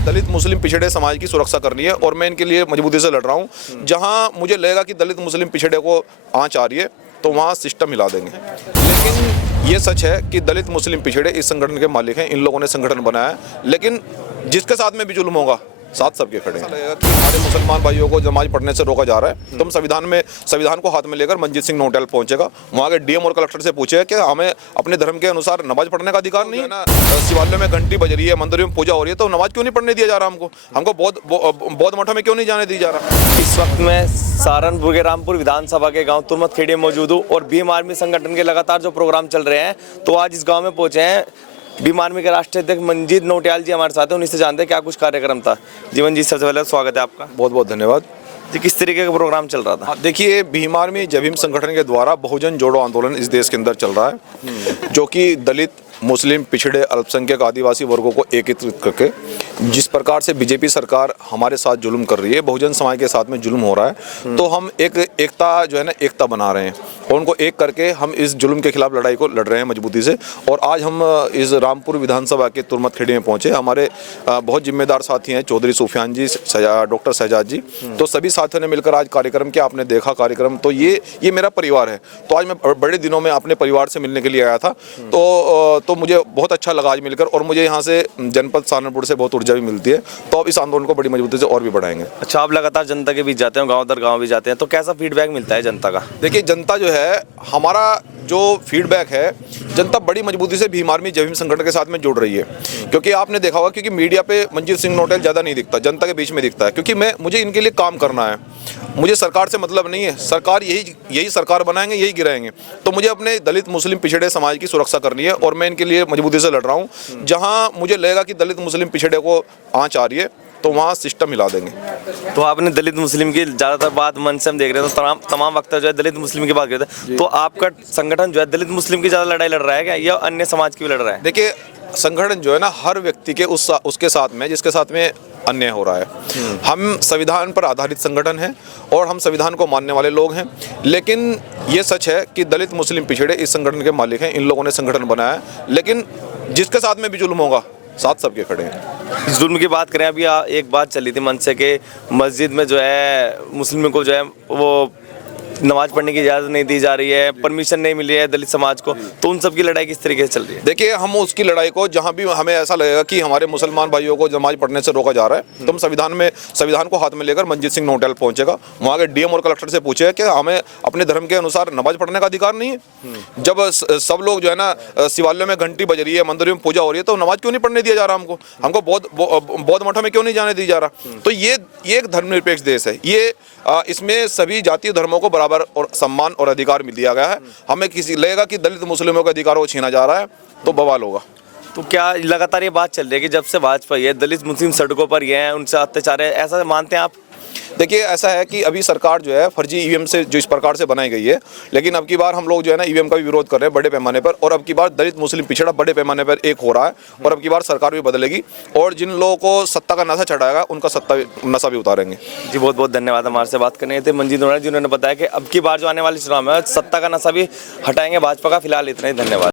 दलित मुस्लिम पिछड़े समाज की सुरक्षा करनी है और मैं इनके लिए मजबूती से लड़ रहा हूँ। जहाँ मुझे लगेगा कि दलित मुस्लिम पिछड़े को आंच आ रही है तो वहाँ सिस्टम हिला देंगे। लेकिन ये सच है कि दलित मुस्लिम पिछड़े इस संगठन के मालिक हैं, इन लोगों ने संगठन बनाया है, लेकिन जिसके साथ में भी जुल्म होगा साथ सबके खड़े हैं। लगेगा कि हमारे मुसलमान भाइयों को नमाज पढ़ने से रोका जा रहा है, तो हम संविधान को हाथ में लेकर मंजीत सिंह नोटियाल पहुंचेगा, वहाँ के डीएम और कलेक्टर से पूछे कि हमें अपने धर्म के अनुसार नमाज पढ़ने का अधिकार नहीं है ना। शिवालय में घंटी बज रही है, मंदिरों में पूजा हो रही है, तो नमाज क्यों नहीं पढ़ने दिया जा रहा हमको बौद्ध मठों में क्यों नहीं जाने दी जा रहा। इस वक्त मैं सहारनपुर के रामपुर विधानसभा के गांव तुर्मत खेड़ी में मौजूद हूँ और भीम आर्मी संगठन के लगातार जो प्रोग्राम चल रहे हैं, तो आज इस गांव में पहुंचे हैं भीम आर्मी के राष्ट्रीय अध्यक्ष मंजीत नोटियाल जी हमारे साथ हैं। उन्हीं से जानते हैं क्या कुछ कार्यक्रम था। जी मंजीत, सबसे पहले स्वागत है आपका। बहुत बहुत धन्यवाद जी। किस तरीके का प्रोग्राम चल रहा था? देखिए, भीम आर्मी जय भीम संगठन के द्वारा बहुजन जोड़ो आंदोलन इस देश के अंदर चल रहा है, जो कि दलित मुस्लिम पिछड़े अल्पसंख्यक आदिवासी वर्गों को एकत्रित करके जिस प्रकार से बीजेपी सरकार हमारे साथ जुल्म कर रही है, बहुजन समाज के साथ में जुल्म हो रहा है, तो हम एकता बना रहे हैं और उनको एक करके हम इस जुल्म के खिलाफ लड़ाई को लड़ रहे हैं मजबूती से। और आज हम इस रामपुर विधानसभा के तुर्मत खेड़ी में पहुंचे। हमारे बहुत जिम्मेदार साथी हैं, चौधरी सुफियान जी, डॉक्टर शहजाद जी, तो सभी साथियों ने मिलकर आज कार्यक्रम किया। आपने देखा कार्यक्रम, तो ये मेरा परिवार है। तो आज मैं बड़े दिनों में अपने परिवार से मिलने के लिए आया था, तो मुझे बहुत अच्छा लगा आज मिलकर, और मुझे यहाँ से जनपद सहारनपुर से बहुत ऊर्जा भी मिलती है। तो अब इस आंदोलन को बड़ी मजबूती से और भी बढ़ाएंगे। अच्छा, आप लगातार जनता के बीच जाते हैं, गांव दर गांव भी जाते हैं, तो कैसा फीडबैक मिलता है जनता का? देखिए, जनता जो है, हमारा जो फीडबैक है, जनता बड़ी मजबूती से भीम आर्मी जय भीम संगठन के साथ में जुड़ रही है। क्योंकि आपने देखा होगा, क्योंकि मीडिया पे मंजीत सिंह नोटियाल ज़्यादा नहीं दिखता, जनता के बीच में दिखता है, क्योंकि मुझे इनके लिए काम करना है। मुझे सरकार से मतलब नहीं है, सरकार यही सरकार बनाएंगे, यही गिराएंगे। तो मुझे अपने दलित मुस्लिम पिछड़े समाज की सुरक्षा करनी है और मैं इनके लिए मजबूती से लड़ रहा हूँ। जहाँ मुझे लगेगा कि दलित मुस्लिम पिछड़े को आंच आ रही है तो वहाँ सिस्टम हिला देंगे। तो आपने दलित मुस्लिम की ज़्यादातर बात मन से हम देख रहे हैं, तो तमाम वक्ता जो है दलित मुस्लिम की बात करते हैं, तो आपका संगठन जो है दलित मुस्लिम की ज़्यादा लड़ाई लड़ रहा है क्या, या अन्य समाज की भी लड़ रहा है? देखिए, संगठन जो है ना, हर व्यक्ति के उसके साथ में, जिसके साथ में अन्याय हो रहा है। हम संविधान पर आधारित संगठन हैं और हम संविधान को मानने वाले लोग हैं, लेकिन ये सच है कि दलित मुस्लिम पिछड़े इस संगठन के मालिक हैं, इन लोगों ने संगठन बनाया है, लेकिन जिसके साथ में भी जुल्म होगा साथ सबके खड़े हैं। इस जुल्म की बात करें, अभी एक बात चली थी मन से कि मस्जिद में जो है मुस्लिमों को जो है वो नमाज पढ़ने की इजाज़त नहीं दी जा रही है, परमिशन नहीं मिली है दलित समाज को, तो उन सब की लड़ाई किस तरीके से चल रही है? देखिए, हम उसकी लड़ाई को, जहाँ भी हमें ऐसा लगेगा कि हमारे मुसलमान भाइयों को नमाज पढ़ने से रोका जा रहा है, तो हम संविधान को हाथ में लेकर मंजीत सिंह नोटियाल पहुंचेगा, वहाँ के डीएम और कलेक्टर से पूछे कि हमें अपने धर्म के अनुसार नमाज पढ़ने का अधिकार नहीं है। जब सब लोग जो है ना, शिवालय में घंटी बज रही है, मंदिरों में पूजा हो रही है, तो नमाज क्यों नहीं पढ़ने दिया जा रहा हमको बौद्ध मठों में क्यों नहीं जाने दी जा रहा। तो ये एक धर्मनिरपेक्ष देश है, इसमें सभी जातीय धर्मों को बराबर और सम्मान और अधिकार मिल दिया गया है। हमें किसी लगेगा कि दलित मुस्लिमों के अधिकारों को छीना जा रहा है तो बवाल होगा। तो क्या लगातार ये बात चल रही है कि जब से भाजपा है दलित मुस्लिम सड़कों पर ये हैं, उनसे अत्याचार है, ऐसा मानते हैं आप? देखिए, ऐसा है कि अभी सरकार जो है फर्जी ईवीएम से जो इस प्रकार से बनाई गई है, लेकिन अब की बार हम लोग जो है ना ईवीएम का भी विरोध कर रहे हैं बड़े पैमाने पर, और अब की बार दलित मुस्लिम पिछड़ा बड़े पैमाने पर एक हो रहा है, और अब की बार सरकार भी बदलेगी और जिन लोगों को सत्ता का नशा चढ़ाएगा उनका नशा भी उतारेंगे। जी, बहुत बहुत धन्यवाद। हमारे से बात करने थे मंजीत नोटियाल जी, उन्होंने बताया कि अब की बार जो आने वाले चुनाव में सत्ता का नशा भी हटाएंगे भाजपा का। फिलहाल इतना ही, धन्यवाद।